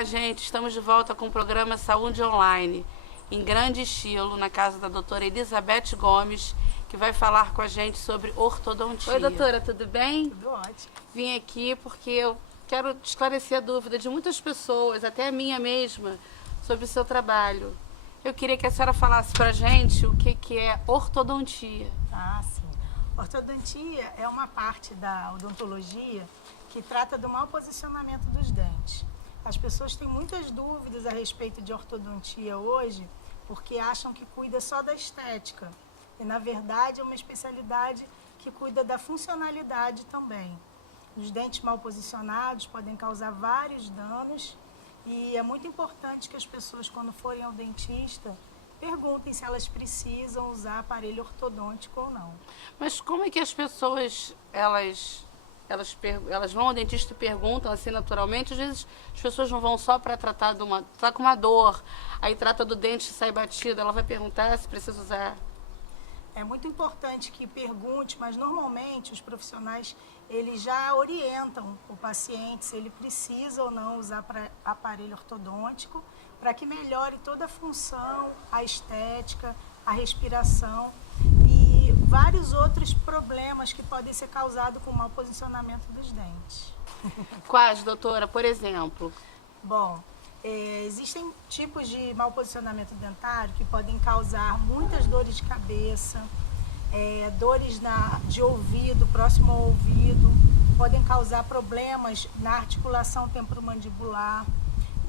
Olá, gente. Estamos de volta com o programa Saúde Online, em grande estilo, na casa da doutora Elizabeth Gomes, que vai falar com a gente sobre ortodontia. Oi, doutora, tudo bem? Tudo ótimo. Vim aqui porque eu quero esclarecer a dúvida de muitas pessoas, até a minha mesma, sobre o seu trabalho. Eu queria que a senhora falasse pra gente o que é ortodontia. Ah, sim. Ortodontia é uma parte da odontologia que trata do mau posicionamento dos dentes. As pessoas têm muitas dúvidas a respeito de ortodontia hoje, porque acham que cuida só da estética. E, na verdade, é uma especialidade que cuida da funcionalidade também. Os dentes mal posicionados podem causar vários danos e é muito importante que as pessoas, quando forem ao dentista, perguntem se elas precisam usar aparelho ortodôntico ou não. Mas como é que as pessoas, elas vão ao dentista e perguntam assim naturalmente? Às vezes as pessoas não vão só para tratar tá com uma dor, aí trata do dente e sai batido, ela vai perguntar se precisa usar. É muito importante que pergunte, mas normalmente os profissionais eles já orientam o paciente se ele precisa ou não usar aparelho ortodôntico para que melhore toda a função, a estética, a respiração e vários outros problemas que podem ser causados com o mau posicionamento dos dentes. Quais, doutora, por exemplo? Bom, existem tipos de mau posicionamento dentário que podem causar muitas dores de cabeça, dores de ouvido, próximo ao ouvido, podem causar problemas na articulação temporomandibular.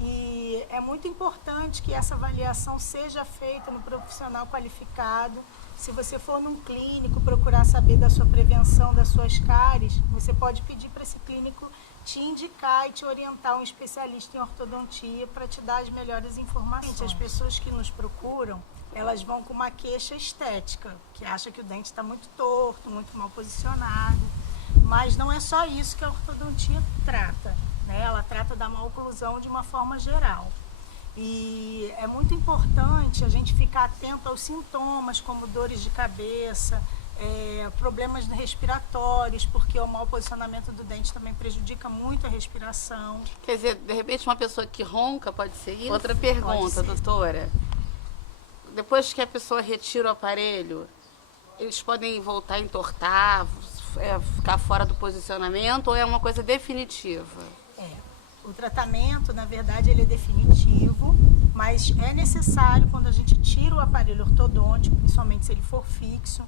E é muito importante que essa avaliação seja feita no profissional qualificado. Se você for num clínico procurar saber da sua prevenção das suas cáries, você pode pedir para esse clínico te indicar e te orientar um especialista em ortodontia para te dar as melhores informações. As pessoas que nos procuram, elas vão com uma queixa estética, que acha que o dente está muito torto, muito mal posicionado. Mas não é só isso que a ortodontia trata, né? Ela trata da maloclusão de uma forma geral. E é muito importante a gente ficar atento aos sintomas, como dores de cabeça, problemas respiratórios, porque o mau posicionamento do dente também prejudica muito a respiração. Quer dizer, de repente uma pessoa que ronca pode ser isso? Outra pergunta, doutora. Depois que a pessoa retira o aparelho, eles podem voltar a entortar, ficar fora do posicionamento, ou é uma coisa definitiva? O tratamento, na verdade, ele é definitivo, mas é necessário, quando a gente tira o aparelho ortodôntico, principalmente se ele for fixo,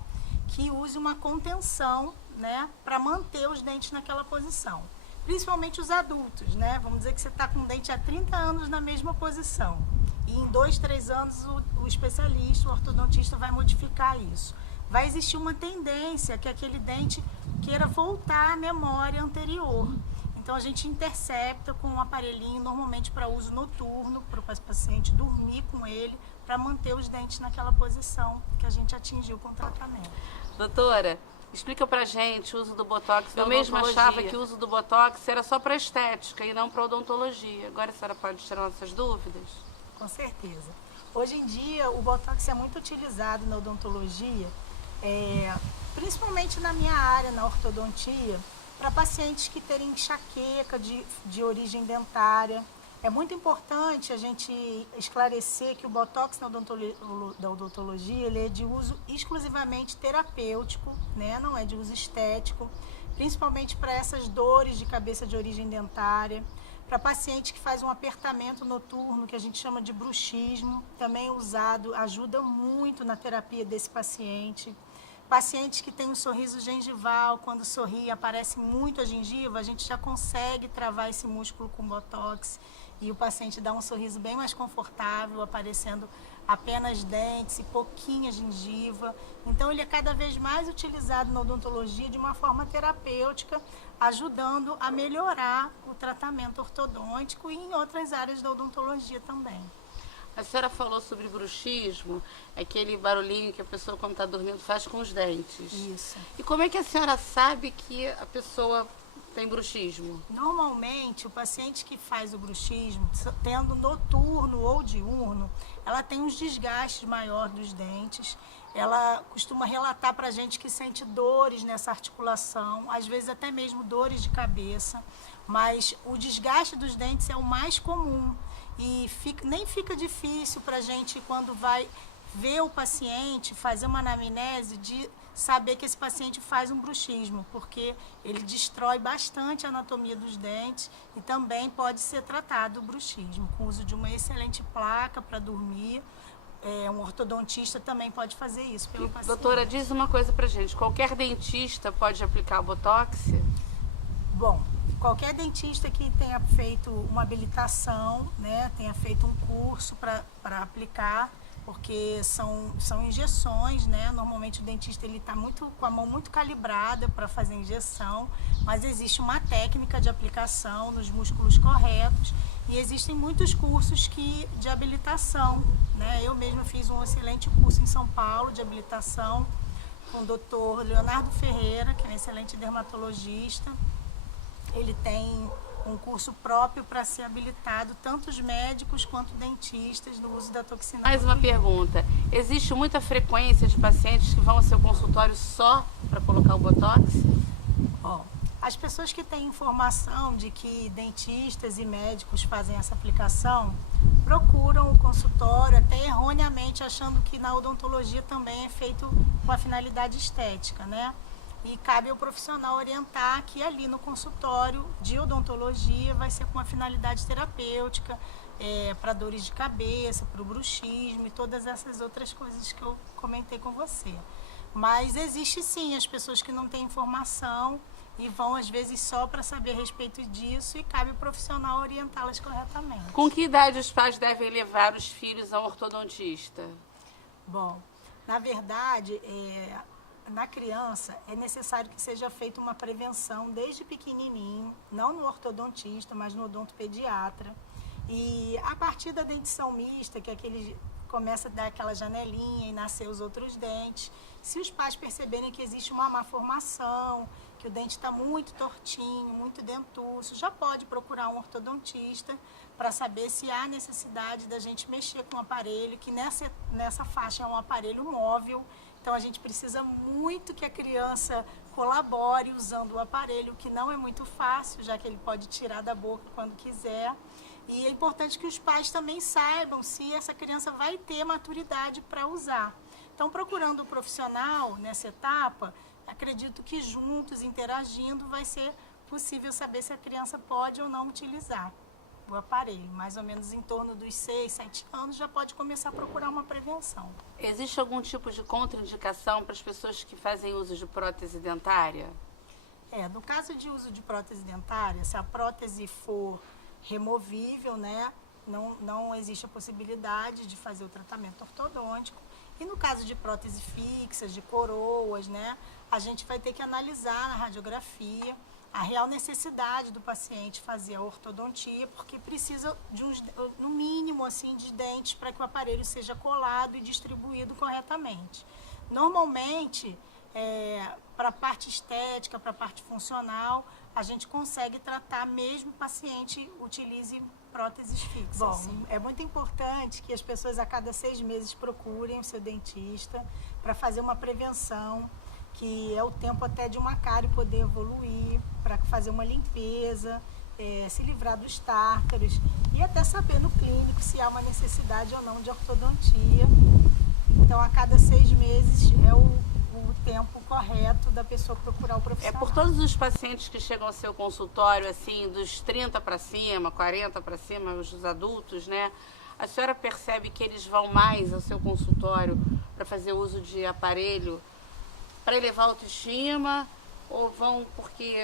que use uma contenção, né, para manter os dentes naquela posição. Principalmente os adultos, né? Vamos dizer que você está com o dente há 30 anos na mesma posição. E em 2, 3 anos o especialista, o ortodontista vai modificar isso. Vai existir uma tendência que aquele dente queira voltar à memória anterior. Então a gente intercepta com um aparelhinho, normalmente para uso noturno, para o paciente dormir com ele, para manter os dentes naquela posição que a gente atingiu com o tratamento. Doutora, explica pra gente o uso do Botox. Eu mesma achava que o uso do Botox era só para estética e não para odontologia. Agora a senhora pode tirar nossas dúvidas? Com certeza. Hoje em dia o Botox é muito utilizado na odontologia, principalmente na minha área, na ortodontia, para pacientes que terem enxaqueca de origem dentária. É muito importante a gente esclarecer que o Botox na odontologia ele é de uso exclusivamente terapêutico, né? Não é de uso estético, principalmente para essas dores de cabeça de origem dentária. Para paciente que faz um apertamento noturno, que a gente chama de bruxismo, também usado, ajuda muito na terapia desse paciente. Pacientes que têm um sorriso gengival, quando sorri aparece muito a gengiva, a gente já consegue travar esse músculo com Botox e o paciente dá um sorriso bem mais confortável, aparecendo apenas dentes e pouquinha gengiva. Então ele é cada vez mais utilizado na odontologia de uma forma terapêutica, ajudando a melhorar o tratamento ortodôntico e em outras áreas da odontologia também. A senhora falou sobre bruxismo, aquele barulhinho que a pessoa, quando está dormindo, faz com os dentes. Isso. E como é que a senhora sabe que a pessoa tem bruxismo? Normalmente, o paciente que faz o bruxismo, tendo noturno ou diurno, ela tem uns desgastes maior dos dentes. Ela costuma relatar para a gente que sente dores nessa articulação, às vezes até mesmo dores de cabeça. mas o desgaste dos dentes é o mais comum e nem fica difícil para a gente, quando vai ver o paciente, fazer uma anamnese, de saber que esse paciente faz um bruxismo, porque ele destrói bastante a anatomia dos dentes e também pode ser tratado o bruxismo com o uso de uma excelente placa para dormir. Um ortodontista também pode fazer isso pelo paciente. Doutora, diz uma coisa pra gente, qualquer dentista pode aplicar o Botox? Bom, qualquer dentista que tenha feito uma habilitação, né, tenha feito um curso para aplicar, porque são injeções, né? Normalmente o dentista ele está com a mão muito calibrada para fazer injeção, mas existe uma técnica de aplicação nos músculos corretos e existem muitos cursos de habilitação, né? Eu mesma fiz um excelente curso em São Paulo de habilitação com o Dr. Leonardo Ferreira, que é um excelente dermatologista. Ele tem um curso próprio para ser habilitado, tanto os médicos quanto dentistas, no uso da toxina. Mais uma pergunta. Existe muita frequência de pacientes que vão ao seu consultório só para colocar o Botox? Bom, as pessoas que têm informação de que dentistas e médicos fazem essa aplicação procuram o consultório até erroneamente achando que na odontologia também é feito com a finalidade estética, né? E cabe ao profissional orientar que ali no consultório de odontologia vai ser com uma finalidade terapêutica, para dores de cabeça, para o bruxismo e todas essas outras coisas que eu comentei com você. Mas existe sim as pessoas que não têm informação e vão às vezes só para saber a respeito disso, e cabe ao profissional orientá-las corretamente. Com que idade os pais devem levar os filhos a um ortodontista? Bom, na verdade, na criança é necessário que seja feita uma prevenção desde pequenininho, não no ortodontista, mas no odontopediatra. E a partir da dentição mista, que começa a dar aquela janelinha e nascer os outros dentes, se os pais perceberem que existe uma má formação, que o dente está muito tortinho, muito dentuço, já pode procurar um ortodontista para saber se há necessidade da gente mexer com o aparelho, que nessa faixa é um aparelho móvel. Então, a gente precisa muito que a criança colabore usando o aparelho, que não é muito fácil, já que ele pode tirar da boca quando quiser. E é importante que os pais também saibam se essa criança vai ter maturidade para usar. Então, procurando o profissional nessa etapa, acredito que juntos, interagindo, vai ser possível saber se a criança pode ou não utilizar o aparelho. Mais ou menos em torno dos 6, 7 anos já pode começar a procurar uma prevenção. Existe algum tipo de contraindicação para as pessoas que fazem uso de prótese dentária? No caso de uso de prótese dentária, se a prótese for removível, né, não existe a possibilidade de fazer o tratamento ortodôntico. E no caso de prótese fixas, de coroas, né, a gente vai ter que analisar na radiografia a real necessidade do paciente fazer a ortodontia, porque precisa de no mínimo assim, de dentes para que o aparelho seja colado e distribuído corretamente. Normalmente, para a parte estética, para a parte funcional, a gente consegue tratar mesmo que o paciente utilize próteses fixas. Bom, é muito importante que as pessoas a cada 6 meses procurem o seu dentista para fazer uma prevenção, que é o tempo até de uma cárie poder evoluir, para fazer uma limpeza, se livrar dos tártaros e até saber no clínico se há uma necessidade ou não de ortodontia. Então, a cada 6 meses é o tempo correto da pessoa procurar o profissional. Por todos os pacientes que chegam ao seu consultório, assim, dos 30 para cima, 40 para cima, os adultos, né? A senhora percebe que eles vão mais ao seu consultório para fazer uso de aparelho para elevar a autoestima, ou vão porque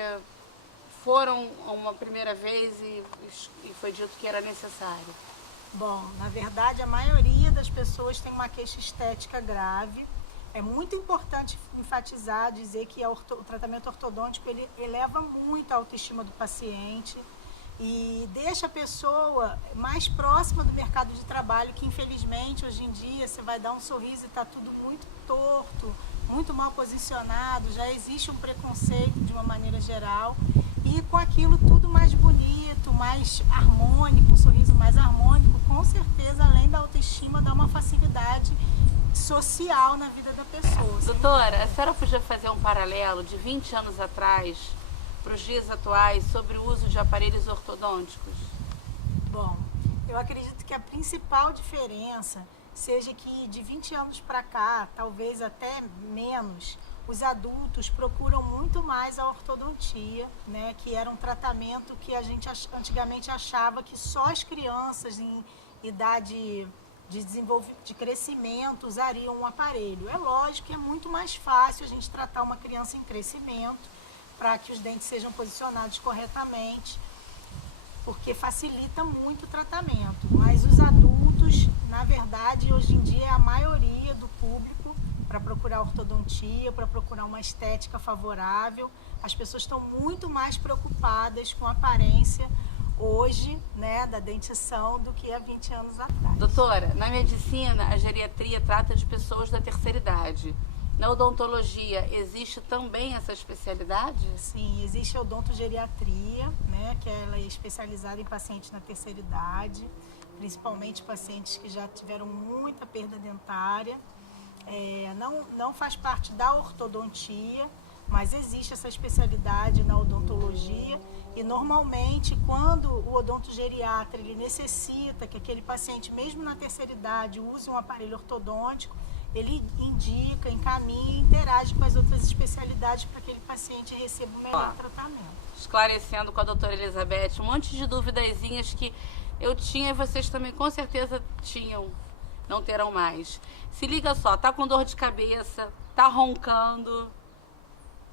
foram uma primeira vez e foi dito que era necessário? Bom, na verdade, a maioria das pessoas tem uma queixa estética grave. É muito importante enfatizar, dizer que o tratamento ortodôntico ele eleva muito a autoestima do paciente e deixa a pessoa mais próxima do mercado de trabalho, que infelizmente hoje em dia você vai dar um sorriso e está tudo muito torto, muito mal posicionado, já existe um preconceito de uma maneira geral, e com aquilo tudo mais bonito, mais harmônico, um sorriso mais harmônico, com certeza, além da autoestima, dá uma facilidade social na vida da pessoa. Doutora, a senhora podia fazer um paralelo de 20 anos atrás para os dias atuais sobre o uso de aparelhos ortodônticos? Bom, eu acredito que a principal diferença seja que de 20 anos para cá, talvez até menos, os adultos procuram muito mais a ortodontia, né, que era um tratamento que a gente antigamente achava que só as crianças em idade de crescimento usariam um aparelho. É lógico que é muito mais fácil a gente tratar uma criança em crescimento para que os dentes sejam posicionados corretamente, porque facilita muito o tratamento. Mas os adultos, na verdade, hoje em dia é a maioria do público para procurar ortodontia, para procurar uma estética favorável. As pessoas estão muito mais preocupadas com a aparência hoje, né, da dentição do que há 20 anos atrás. Doutora, na medicina, a geriatria trata de pessoas da terceira idade. Na odontologia, existe também essa especialidade? Sim, existe a odontogeriatria, né, que ela é especializada em pacientes na terceira idade, principalmente pacientes que já tiveram muita perda dentária. Não faz parte da ortodontia, mas existe essa especialidade na odontologia e normalmente quando o odontogeriatra ele necessita que aquele paciente, mesmo na terceira idade, use um aparelho ortodôntico, ele indica, encaminha e interage com as outras especialidades para que aquele paciente receba o melhor tratamento. Esclarecendo com a doutora Elizabeth um monte de duvidazinhas que eu tinha e vocês também com certeza tinham, não terão mais. Se liga só, tá com dor de cabeça, tá roncando.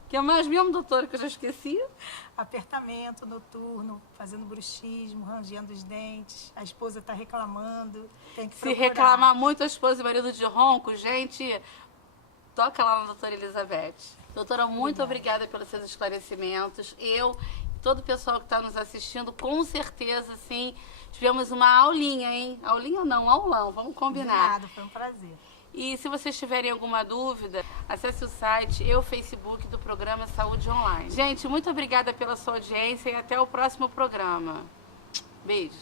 O que mais mesmo, doutora, que eu já esqueci? Apertamento noturno, fazendo bruxismo, rangendo os dentes, a esposa está reclamando, tem que procurar. Se reclamar muito a esposa e marido de ronco, gente, toca lá na doutora Elizabeth. Doutora, muito obrigada pelos seus esclarecimentos. Eu e todo o pessoal que está nos assistindo, com certeza, sim, tivemos uma aulinha, hein? Aulinha não, aulão, vamos combinar. Nada, foi um prazer. E se vocês tiverem alguma dúvida, acesse o site e o Facebook do programa Saúde Online. Gente, muito obrigada pela sua audiência e até o próximo programa. Beijo.